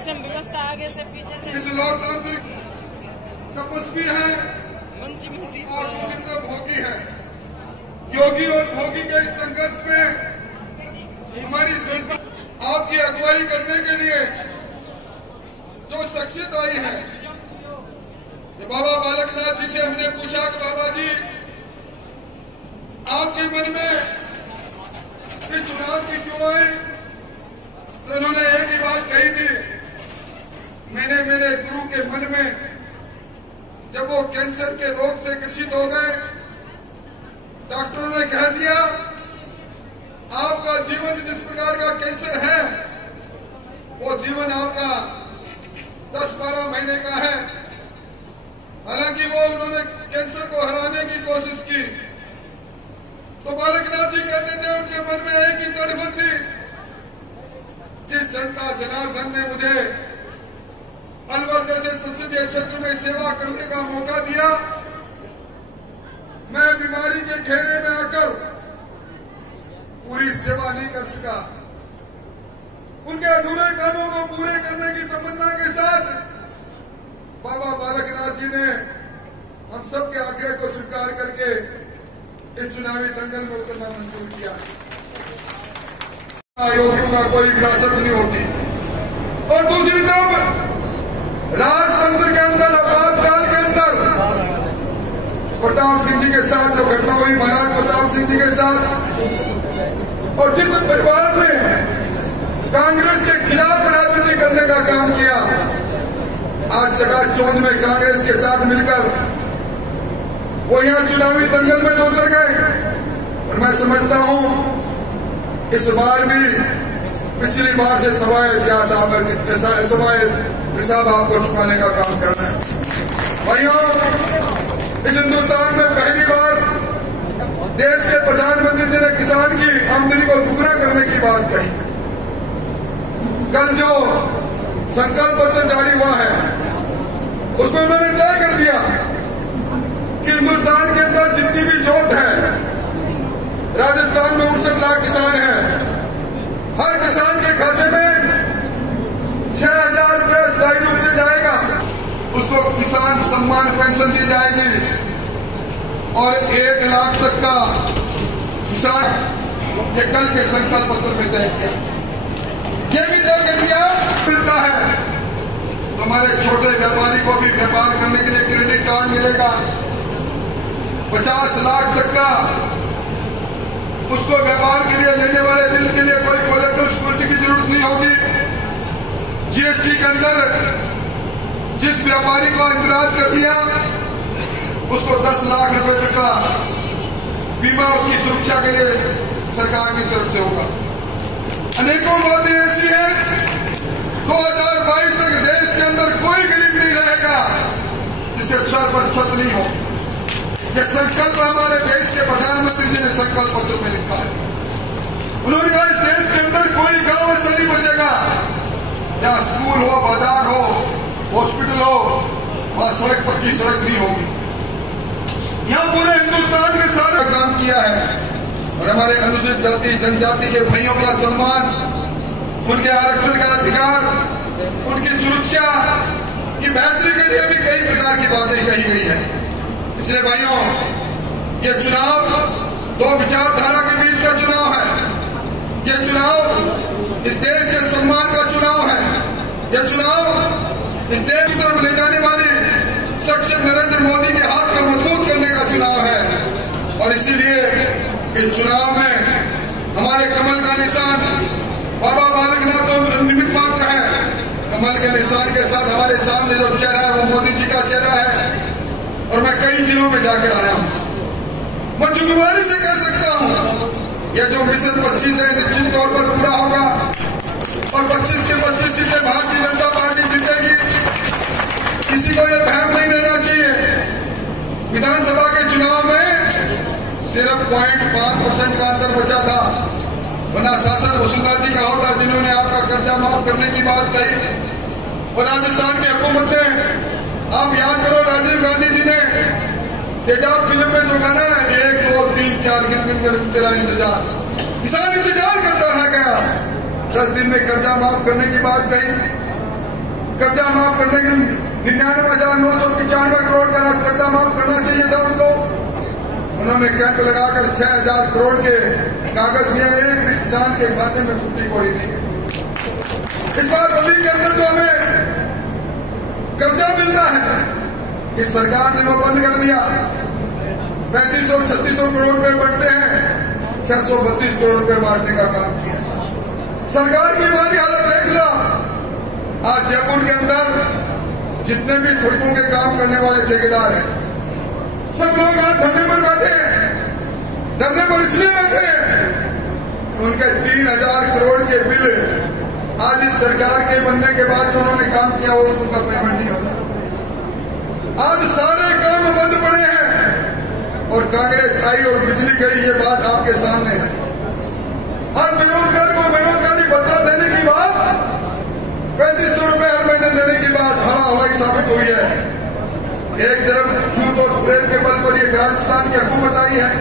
System व्यवस्था आगे से पीछे से इस लोकतांत्रिक तपस्वी है मंची और गोविंद भोगी है। योगी और भोगी के इस संघर्ष में हमारी संस्था आपकी अगुवाई करने के लिए जो शख्सियत आई है, बाबा बालकनाथ जी से हमने पूछा कि बाबा जी आपके मन में इस चुनाव की क्यों आई, तो उन्होंने एक ही बात कही थी, मैंने मेरे गुरु के मन में जब वो कैंसर के रोग से ग्रसित हो गए, डॉक्टरों ने कह दिया आपका जीवन जिस प्रकार का कैंसर है वो जीवन आपका 10-12 महीने का है। हालांकि वो उन्होंने कैंसर को हराने की कोशिश की, तो बालकनाथ जी कहते थे उनके मन में एक ही तड़फन थी, जिस जनता जनार्दन ने मुझे अलवर जैसे संसदीय क्षेत्र में सेवा करने का मौका दिया, मैं बीमारी के घेरे में आकर पूरी सेवा नहीं कर सका। उनके अधूरे कामों को पूरे करने की तमन्ना के साथ बाबा बालकनाथ जी ने हम सबके आग्रह को स्वीकार करके इस चुनावी दंगल में उतरना मंजूर किया। योगियों का कोई विरासत नहीं होती। और दूसरी तरफ राजतंत्र के अंदर, आपातकाल के अंदर प्रताप सिंह जी के साथ जो घटना हुई, महाराज प्रताप सिंह जी के साथ, और जिस परिवार ने कांग्रेस के खिलाफ राजनीति करने का काम किया, आज चकाचौंध में कांग्रेस के साथ मिलकर वो यहाँ चुनावी दंगल में तो उतर गए। और मैं समझता हूं इस बार भी पिछली बार से सवाए इतिहास सवाए हिसाब आपको चुकाने का काम करना है। भाइयों, इस हिंदुस्तान में पहली बार देश के प्रधानमंत्री जी ने किसान की आमदनी को दुगना करने की बात कही। कल जो संकल्प पत्र जारी हुआ है उसमें उन्होंने तय कर दिया कि हिंदुस्तान के अंदर जितनी भी जोत है, राजस्थान में 59 लाख किसान हैं, हर किसान के खाते में 6,000 रुपये स्थायी रूप से जाएगा, उसको किसान सम्मान पेंशन दी जाएगी और 1 लाख तक का किसान, ये कल के संकल्प पत्र में तय किया। ये भी तय कर दिया मिलता है तो हमारे छोटे व्यापारी को भी व्यापार करने के लिए क्रेडिट कार्ड मिलेगा, 50 लाख तक का उसको व्यापार के लिए लेने वाले बिल के लिए कोई कोलेटरल सिक्योरिटी की जरूरत नहीं होगी। जीएसटी के अंदर जिस व्यापारी को इंतराज कर दिया उसको 10 लाख रुपए तक का बीमा उसकी सुरक्षा के लिए सरकार की तरफ से होगा। अनेकों बातें ऐसी हैं, 2022 तक देश के अंदर कोई गरीब नहीं रहेगा जिसके स्वर पर छत नहीं हो। यह संकल्प हमारे देश के प्रधानमंत्री जी ने संकल्प पत्र में लिखा है। उन्होंने कहा इस देश के अंदर कोई गांव ऐसा नहीं बचेगा जहां स्कूल हो, बाजार हो, हॉस्पिटल हो, वहां सड़क पक्की सड़क नहीं होगी। यहां पूरे हिंदुस्तान के सारे काम किया है और हमारे अनुसूचित जाति जनजाति के भाइयों का सम्मान, उनके आरक्षण का अधिकार, उनकी सुरक्षा की बेहतरी के लिए भी कई प्रकार की बातें कही गई है। इसलिए भाइयों, ये चुनाव 2 विचारधारा के बीच का चुनाव है। ये चुनाव इस देश के सम्मान का चुनाव है। यह चुनाव इस देश की तरफ ले जाने वाली शख्सियत नरेंद्र मोदी के हाथ को मजबूत करने का चुनाव है। और इसीलिए इस चुनाव में हमारे कमल का निशान बाबा बालकनाथ तो निमित्त मात्र है। कमल के निशान के साथ हमारे सामने जो चेहरा है वो मोदी जी का चेहरा है। और मैं कई जिलों में जाकर आया हूं, मैं जिम्मेवारी से कह सकता हूं यह जो मिशन 25 है निश्चित तौर पर पूरा होगा और 25 के 25 सीटें भारतीय जनता पार्टी जीतेगी। किसी को यह भ्रम नहीं रहना चाहिए। विधानसभा के चुनाव में सिर्फ 0.5% का अंतर बचा था, वरना शासन वसुंधरा जी का होता जिन्होंने आपका कर्जा माफ करने की बात कही। और राजस्थान की हुकूमत ने, आप याद करो राजीव गांधी जी ने तेजाब फिल्म में जो गाना है 1 2 3 4 गिन कर तेरा इंतजार, किसान इंतजार करता रह गया। 10 दिन में कर्जा माफ करने की बात कही कर्जा माफ करने के 99,995 करोड़ का कर्जा माफ करना चाहिए था उनको। उन्होंने कैंप लगाकर 6,000 करोड़ के कागज दिए, एक भी किसान के खाते में फुट्टी कौड़ी नहीं है। इस बार रबी के अंदर तो हमें कर्जा मिलता है, इस सरकार ने वो बंद कर दिया। 3500-3600 करोड़ रुपए बढ़ते हैं, 632 करोड़ रुपए बांटने का काम किया। सरकार की हमारी हालत देख लो। आज जयपुर के अंदर जितने भी सड़कों के काम करने वाले ठेकेदार हैं, सब लोग आज धरने पर बैठे हैं। धरने पर इसलिए बैठे हैं उनके 3,000 करोड़ के बिल आज इस सरकार के बनने के बाद जो उन्होंने काम किया वो उनका पेमेंट नहीं होता। आज सारे काम बंद पड़े हैं और कांग्रेस आई और बिजली गई, ये बात आपके सामने है। आज बेरोजगार को बेरोजगारी भत्ता देने की बात 3500 रुपए हर महीने देने की बात हवा हवाई साबित हुई है। एक तरफ झूठ और प्रेम के बल पर एक राजस्थान की अफवाह बताई है,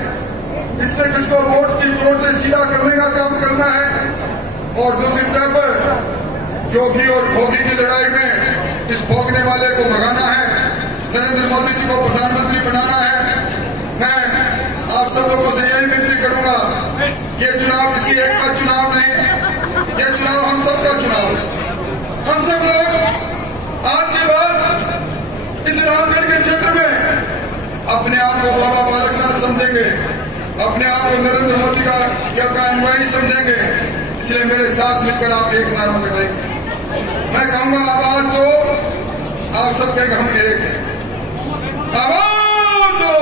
इससे किसको वोट की चोट से सीधा करने का काम करना है, और दूसरी तरफ योगी और भोगी की लड़ाई में इस भोगने वाले को भगाना है, नरेंद्र मोदी जी को प्रधानमंत्री बनाना है। मैं आप सब लोगों से यही विनती करूंगा, ये चुनाव किसी एक का चुनाव नहीं, ये चुनाव हम सबका चुनाव है। हम सब लोग आज के बाद इस रामगढ़ के क्षेत्र में अपने आप को बाबा बालकनाथ समझेंगे, अपने आप को नरेंद्र मोदी का अनुयायी समझेंगे। इसलिए मेरे साथ मिलकर आप एक नारा लगाएंगे। मैं कहूंगा आवाज दो, आप सबके हम एक है। आवाज दो।